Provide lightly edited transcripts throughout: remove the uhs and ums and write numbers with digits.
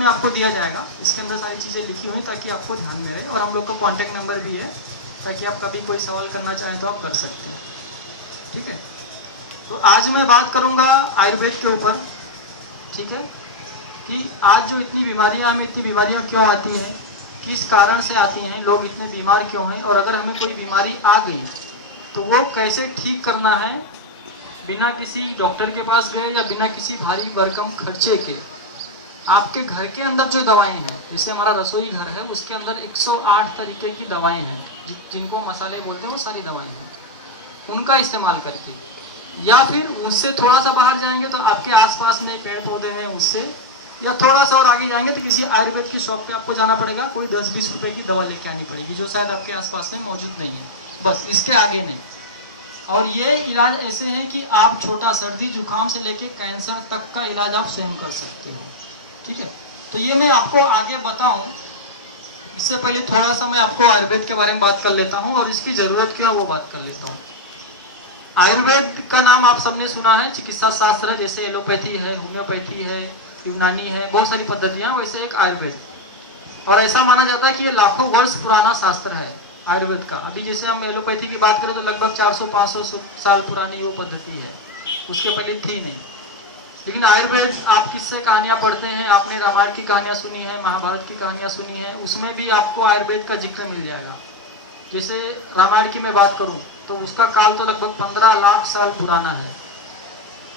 सामने आपको दिया जाएगा, इसके अंदर सारी चीज़ें लिखी हुई ताकि आपको ध्यान में रहे, और हम लोग का कॉन्टैक्ट नंबर भी है ताकि आप कभी कोई सवाल करना चाहें तो आप कर सकते हैं। ठीक है, तो आज मैं बात करूंगा आयुर्वेद के ऊपर। ठीक है, कि आज जो इतनी बीमारियां, हमें इतनी बीमारियां क्यों आती हैं, किस कारण से आती हैं, लोग इतने बीमार क्यों हैं, और अगर हमें कोई बीमारी आ गई तो वो कैसे ठीक करना है बिना किसी डॉक्टर के पास गए या बिना किसी भारी भरकम खर्चे के। आपके घर के अंदर जो दवाएं हैं, जैसे हमारा रसोई घर है, उसके अंदर 108 तरीके की दवाएं हैं, जिनको मसाले बोलते हैं, वो सारी दवाएं हैं, उनका इस्तेमाल करके, या फिर उससे थोड़ा सा बाहर जाएंगे तो आपके आसपास में पेड़ पौधे हैं उससे, या थोड़ा सा और आगे जाएंगे तो किसी आयुर्वेद की शॉप पे आपको जाना पड़ेगा, कोई 10-20 रुपए की दवा लेके आनी पड़ेगी जो शायद आपके आसपास में मौजूद नहीं है, बस इसके आगे नहीं। और ये इलाज ऐसे हैं कि आप छोटा सर्दी जुकाम से लेके कैंसर तक का इलाज आप स्वयं कर सकते हो। ठीक है, तो ये मैं आपको आगे बताऊं, इससे पहले थोड़ा सा मैं आपको आयुर्वेद के बारे में बात कर लेता हूं और इसकी जरूरत क्या है वो बात कर लेता हूं। आयुर्वेद का नाम आप सबने सुना है, चिकित्सा शास्त्र, जैसे एलोपैथी है, होम्योपैथी है, यूनानी है, बहुत सारी पद्धतियां, वैसे एक आयुर्वेद। और ऐसा माना जाता है कि ये लाखों वर्ष पुराना शास्त्र है आयुर्वेद का। अभी जैसे हम एलोपैथी की बात करें तो लगभग 400-500 साल पुरानी वो पद्धति है, उसके पहले थी नहीं। लेकिन आयुर्वेद, आप किससे कहानियां पढ़ते हैं, आपने रामायण की कहानियां सुनी है, महाभारत की कहानियां सुनी है, उसमें भी आपको आयुर्वेद का जिक्र मिल जाएगा। जैसे रामायण की मैं बात करूं तो उसका काल तो लगभग 15 लाख साल पुराना है,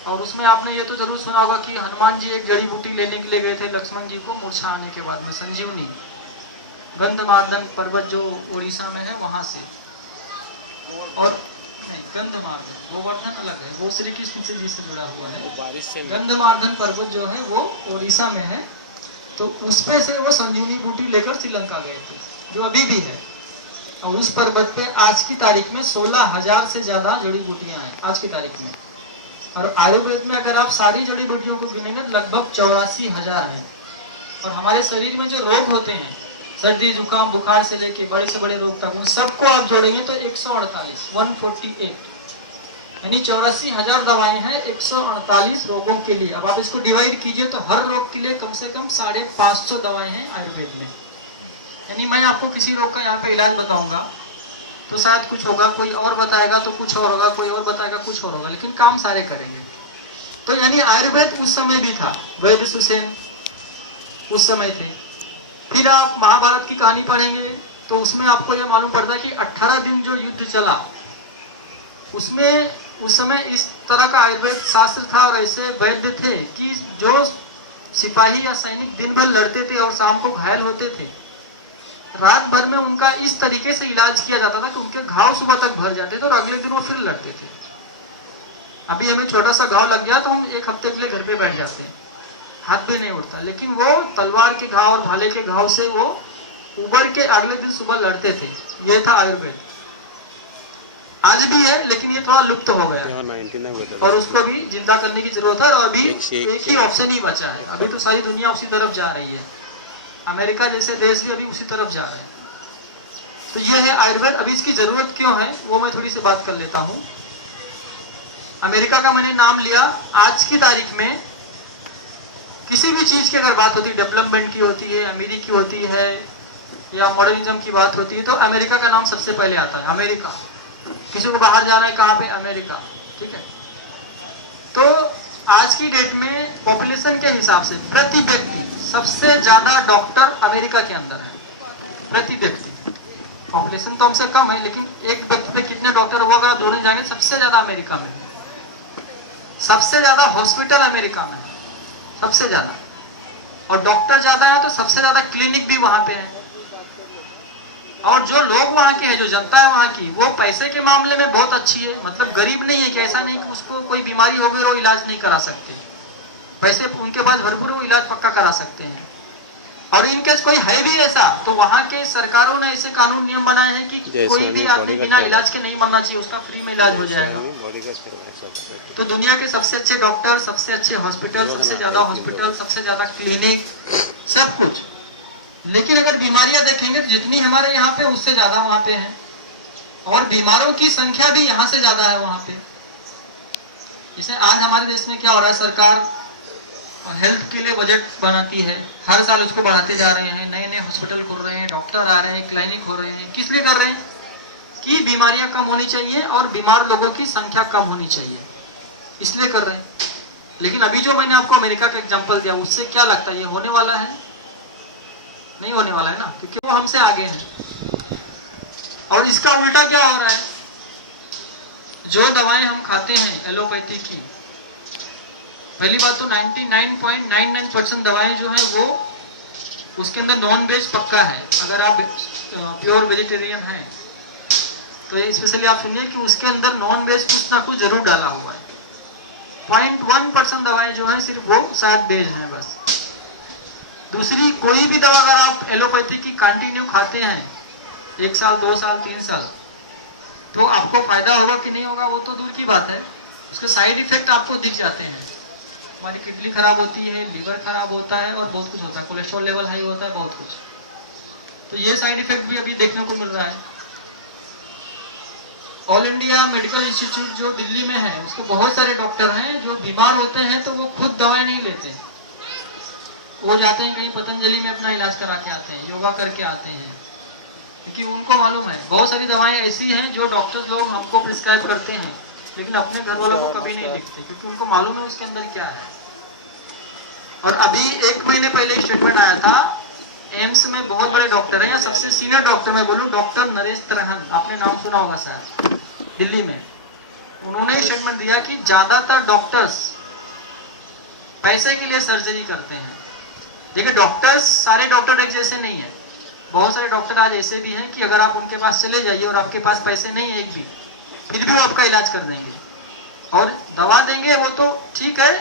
और उसमें आपने ये तो जरूर सुना होगा कि हनुमान जी एक जड़ी बूटी लेने के लिए गए थे लक्ष्मण जी को मूर्छा आने के बाद में, संजीवनी, गंधमार्दन पर्वत जो उड़ीसा में है वहां से। और नहीं, गंधमार्दन वो वर्णन अलग है, वो श्री कृष्ण से जी से जुड़ा हुआ है। गंधमार्दन पर्वत जो है वो उड़ीसा में है, तो उसपे से वो संजीवनी बूटी लेकर श्रीलंका गए थे, जो अभी भी है। और उस पर्वत पे आज की तारीख में 16,000 से ज्यादा जड़ी बूटियां हैं आज की तारीख में। और आयुर्वेद में अगर आप सारी जड़ी बूटियों को गिनेंगे तो लगभग 84,000 है। और हमारे शरीर में जो रोग होते हैं, सर्दी जुकाम बुखार से लेके बड़े से बड़े रोग तक, उन सबको आप जोड़ेंगे तो 148 यानी 84,000 दवाएं हैं 148 रोगों के लिए। अब आप इसको डिवाइड कीजिए तो हर रोग के लिए कम से कम 550 दवाएं हैं आयुर्वेद में। यानी मैं आपको किसी रोग का यहाँ पे इलाज बताऊंगा तो शायद कुछ होगा, कोई और बताएगा तो कुछ और होगा, कोई और बताएगा कुछ और होगा, लेकिन काम सारे करेंगे। तो यानी आयुर्वेद उस समय भी था, वैद्य सुसेन उस समय थे। फिर आप महाभारत की कहानी पढ़ेंगे तो उसमें आपको यह मालूम पड़ता है कि 18 दिन जो युद्ध चला, उसमें उस समय इस तरह का आयुर्वेद शास्त्र था और ऐसे वैद्य थे कि जो सिपाही या सैनिक दिन भर लड़ते थे और शाम को घायल होते थे, रात भर में उनका इस तरीके से इलाज किया जाता था कि उनके घाव सुबह तक भर जाते थे और अगले दिन वो फिर लड़ते थे। अभी हमें छोटा सा घाव लग गया तो हम एक हफ्ते के लिए घर पे बैठ जाते हैं, हाथ भी नहीं उठता, लेकिन वो तलवार के घाव और भाले के घाव से वो उबर के अगले दिन सुबह लड़ते थे। ये था आयुर्वेद। आज भी है लेकिन ये थोड़ा लुप्त हो गया और उसको भी जिंदा करने की जरूरत है। और अभी एक ही ऑप्शन ही बचा है, अभी तो सारी दुनिया उसी तरफ जा रही है, अमेरिका जैसे देश भी अभी उसी तरफ जा रहे हैं। तो ये है आयुर्वेद। अभी इसकी जरूरत क्यों है वो मैं थोड़ी सी बात कर लेता हूँ। अमेरिका का मैंने नाम लिया, आज की तारीख में किसी भी चीज की अगर बात होती है, डेवलपमेंट की होती है, अमीरी की होती है, या मॉडर्निज्म की बात होती है, तो अमेरिका का नाम सबसे पहले आता है। अमेरिका, किसी को बाहर जाना है कहाँ पे, अमेरिका। ठीक है, तो आज की डेट में पॉपुलेशन के हिसाब से प्रति व्यक्ति सबसे ज्यादा डॉक्टर अमेरिका के अंदर है, प्रति व्यक्ति। पॉपुलेशन तो हमसे कम है लेकिन एक व्यक्ति पे कितने डॉक्टर वो अगर जोड़ने जाएंगे, सबसे ज्यादा अमेरिका में, सबसे ज्यादा हॉस्पिटल अमेरिका में, सबसे ज्यादा, और डॉक्टर ज्यादा है तो सबसे ज्यादा क्लिनिक भी वहां पे है। और जो लोग वहां के हैं, जो जनता है वहां की, वो पैसे के मामले में बहुत अच्छी है, मतलब गरीब नहीं है कि ऐसा नहीं कि उसको कोई बीमारी हो गई और इलाज नहीं करा सकते, पैसे उनके पास भरपूर, वो इलाज पक्का करा सकते हैं। और इनकेस कोई है भी ऐसा तो वहां के सरकारों ने ऐसे कानून नियम बनाए हैं कि कोई भी आदमी बिना इलाज के नहीं मरना चाहिए, उसका फ्री में इलाज हो जाएगा। तो दुनिया के सबसे अच्छे डॉक्टर, सबसे अच्छे हॉस्पिटल, सबसे ज्यादा हॉस्पिटल, सबसे ज्यादा क्लिनिक, सब कुछ। लेकिन अगर बीमारियां देखेंगे तो जितनी हमारे यहाँ पे उससे ज्यादा वहां पे है, और बीमारों की संख्या भी यहाँ से ज्यादा है वहां पे। जैसे आज हमारे देश में क्या हो रहा है, सरकार हेल्थ के लिए बजट बनाती है, हर साल उसको बढ़ाते जा रहे हैं, नए नए हॉस्पिटल खुल रहे हैं, डॉक्टर आ रहे हैं, क्लिनिक हो रहे हैं। किस लिए कर रहे हैं? कि बीमारियां कम होनी चाहिए और बीमार लोगों की संख्या कम होनी चाहिए, इसलिए कर रहे हैं। लेकिन अभी जो मैंने आपको अमेरिका का एग्जांपल दिया, उससे क्या लगता है ये होने वाला है? नहीं होने वाला है ना, क्योंकि वो हमसे आगे हैं। और इसका उल्टा क्या हो रहा है? जो दवाएं हम खाते हैं एलोपैथी की, पहली बात तो 99.99% दवाएं जो है वो उसके अंदर नॉन वेज पक्का है। अगर आप प्योर वेजिटेरियन हैं तो ये स्पेशली आप सुनिए कि उसके अंदर नॉन वेज कुछ ना कुछ जरूर डाला हुआ है। 0.1% दवाएं जो है सिर्फ वो शायद वेज हैं बस। दूसरी कोई भी दवा अगर आप एलोपैथी की कंटिन्यू खाते हैं 1 साल 2 साल 3 साल, तो आपको फायदा होगा कि नहीं होगा वो तो दूर की बात है, उसके साइड इफेक्ट आपको दिख जाते हैं। हमारी किडनी खराब होती है, लीवर खराब होता है और बहुत कुछ होता है, कोलेस्ट्रॉल लेवल हाई होता है, बहुत कुछ। तो ये साइड इफेक्ट भी अभी देखने को मिल रहा है। ऑल इंडिया मेडिकल इंस्टीट्यूट जो दिल्ली में है, उसके बहुत सारे डॉक्टर हैं जो बीमार होते हैं तो वो खुद दवाएं नहीं लेते, वो जाते हैं कहीं पतंजलि में अपना इलाज करा के आते हैं, योगा करके आते हैं, क्योंकि उनको मालूम है बहुत सारी दवाएं ऐसी हैं जो डॉक्टर्स लोग हमको प्रिस्क्राइब करते हैं लेकिन अपने घर वालों को कभी नहीं लिखते, क्योंकि उनको मालूम है उसके अंदर क्या है। और अभी 1 महीने पहले स्टेटमेंट आया था, एम्स में बहुत बड़े डॉक्टर हैं, या सबसे सीनियर डॉक्टर मैं बोलूं, डॉक्टर नरेश त्रहन, आपने नाम सुना होगा शायद, दिल्ली में। उन्होंने स्टेटमेंट दिया कि ज्यादातर डॉक्टर्स पैसे के लिए सर्जरी करते हैं। देखिए डॉक्टर्स, सारे डॉक्टर एक जैसे नहीं है, बहुत सारे डॉक्टर आज ऐसे भी हैं कि अगर आप उनके पास चले जाइए और आपके पास पैसे नहीं है एक भी, फिर भी वो आपका इलाज कर देंगे और दवा देंगे, वो तो ठीक है,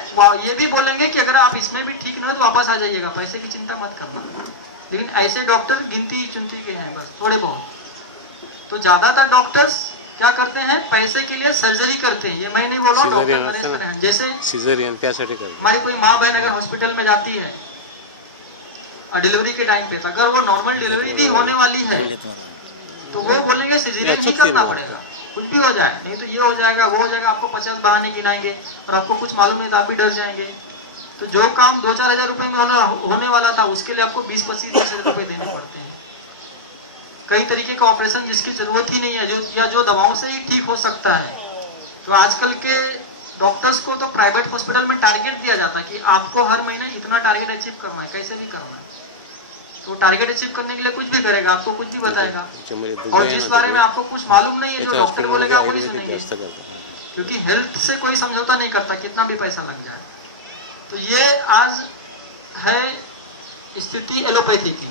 ये भी बोलेंगे कि अगर आप इसमें भी ठीक ना हो तो वापस आ जाइएगा, पैसे की चिंता मत करना। लेकिन ऐसे डॉक्टर गिनती चुनती के हैं बस, थोड़े बहुत। तो ज्यादातर डॉक्टर्स क्या करते हैं, पैसे के लिए सर्जरी करते हैं। ये मैं नहीं बोल रहा हूँ, डॉक्टर नरेश त्रहन जैसे हमारी कोई माँ बहन अगर हॉस्पिटल में जाती है डिलीवरी के टाइम पे, तो अगर वो नॉर्मल डिलीवरी भी होने वाली है तो वो बोलेंगे सिजेरियन ही करना पड़ेगा, कुछ भी हो जाए, नहीं तो ये हो जाएगा वो हो जाएगा, आपको 50 बहाने गिनाएंगे और आपको कुछ मालूम नहीं तो आप भी डर जाएंगे। तो जो काम 2-4 हजार रुपए में होने वाला था उसके लिए आपको 20-25 हजार रुपए देने पड़ते हैं। कई तरीके का ऑपरेशन जिसकी जरूरत ही नहीं है, या जो दवाओं से ही ठीक हो सकता है। तो आजकल के डॉक्टर्स को तो प्राइवेट हॉस्पिटल में टारगेट दिया जाता है कि आपको हर महीने इतना टारगेट अचीव करना है, कैसे भी करना है। तो टारगेट अचीव करने के लिए कुछ भी करेगा, आपको कुछ भी बताएगा, और जिस बारे में आपको कुछ मालूम नहीं है, जो डॉक्टर बोलेगा वो नहीं सुनेंगे, क्योंकि हेल्थ से कोई समझौता नहीं करता, कितना भी पैसा लग जाए। तो ये आज है स्थिति एलोपैथी की।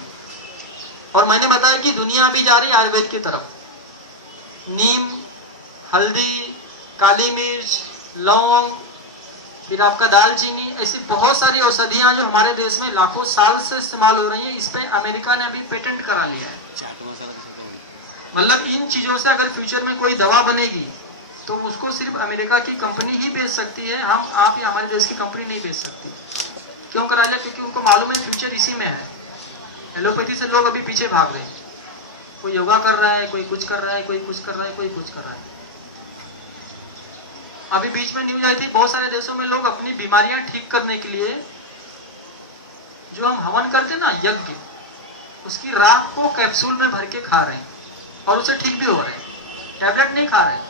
और मैंने बताया कि दुनिया अभी जा रही है आयुर्वेद की तरफ। नीम, हल्दी, काली मिर्च, लौंग, फिर आपका दालचीनी, ऐसी बहुत सारी औषधियां जो हमारे देश में लाखों साल से इस्तेमाल हो रही है, इस पे अमेरिका ने अभी पेटेंट करा लिया है। मतलब इन चीजों से अगर फ्यूचर में कोई दवा बनेगी तो उसको सिर्फ अमेरिका की कंपनी ही बेच सकती है, आप या हमारे देश की कंपनी नहीं बेच सकती। क्यों करा लिया? क्योंकि उनको मालूम है फ्यूचर इसी में है। एलोपैथी से लोग अभी पीछे भाग रहे हैं, कोई योगा कर रहा है, कोई कुछ कर रहा है, कोई कुछ कर रहा है, कोई कुछ कर रहा है। अभी बीच में न्यूज आई थी, बहुत सारे देशों में लोग अपनी बीमारियां ठीक करने के लिए जो हम हवन करते ना, यज्ञ, उसकी राख को कैप्सूल में भर के खा रहे हैं और उसे ठीक भी हो रहे हैं, टैबलेट नहीं खा रहे हैं,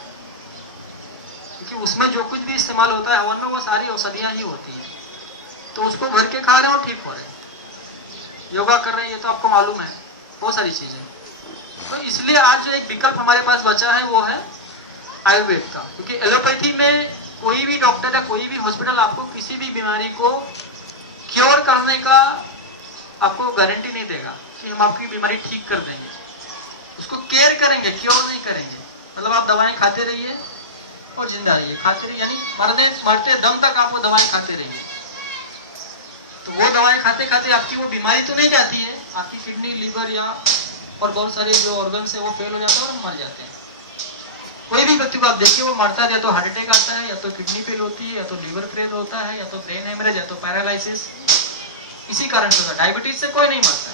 क्योंकि उसमें जो कुछ भी इस्तेमाल होता है हवन में वो सारी औषधियां ही होती हैं, तो उसको भर के खा रहे हैं और ठीक हो रहे हैं। योगा कर रहे हैं, ये तो आपको मालूम है, बहुत सारी चीजें। तो इसलिए आज जो एक विकल्प हमारे पास बचा है वो है आयुर्वेद का, क्योंकि एलोपैथी में कोई भी डॉक्टर या कोई भी हॉस्पिटल आपको किसी भी बीमारी को क्योर करने का आपको गारंटी नहीं देगा कि हम आपकी बीमारी ठीक कर देंगे। उसको केयर करेंगे, क्योर नहीं करेंगे। मतलब आप दवाएं खाते रहिए और जिंदा रहिए, खाते रहिए, यानी मरते दम तक आप वो दवाएं खाते रहिए। तो वो दवाएं खाते खाते आपकी वो बीमारी तो नहीं जाती है, आपकी किडनी, लीवर या और बहुत सारे जो ऑर्गन्स है वो फेल हो जाते हैं और मर जाते हैं। कोई भी व्यक्ति को आप देखिए वो मरता है, या तो हार्ट अटैक आता है, या तो किडनी फेल होती है, या तो लीवर फेल होता है, या तो ब्रेन हेमरेज, या तो पैरालिसिस। इसी कारण से होता है। डायबिटीज से कोई नहीं मरता,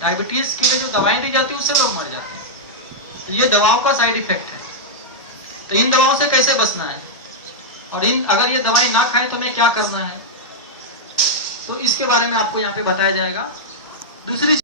डायबिटीज के लिए जो दवाएं दी जाती है उससे लोग मर जाते हैं। तो ये दवाओं का साइड इफेक्ट है। तो इन दवाओं से कैसे बचना है, और अगर ये दवाई ना खाए तो हमें क्या करना है, तो इसके बारे में आपको यहाँ पे बताया जाएगा। दूसरी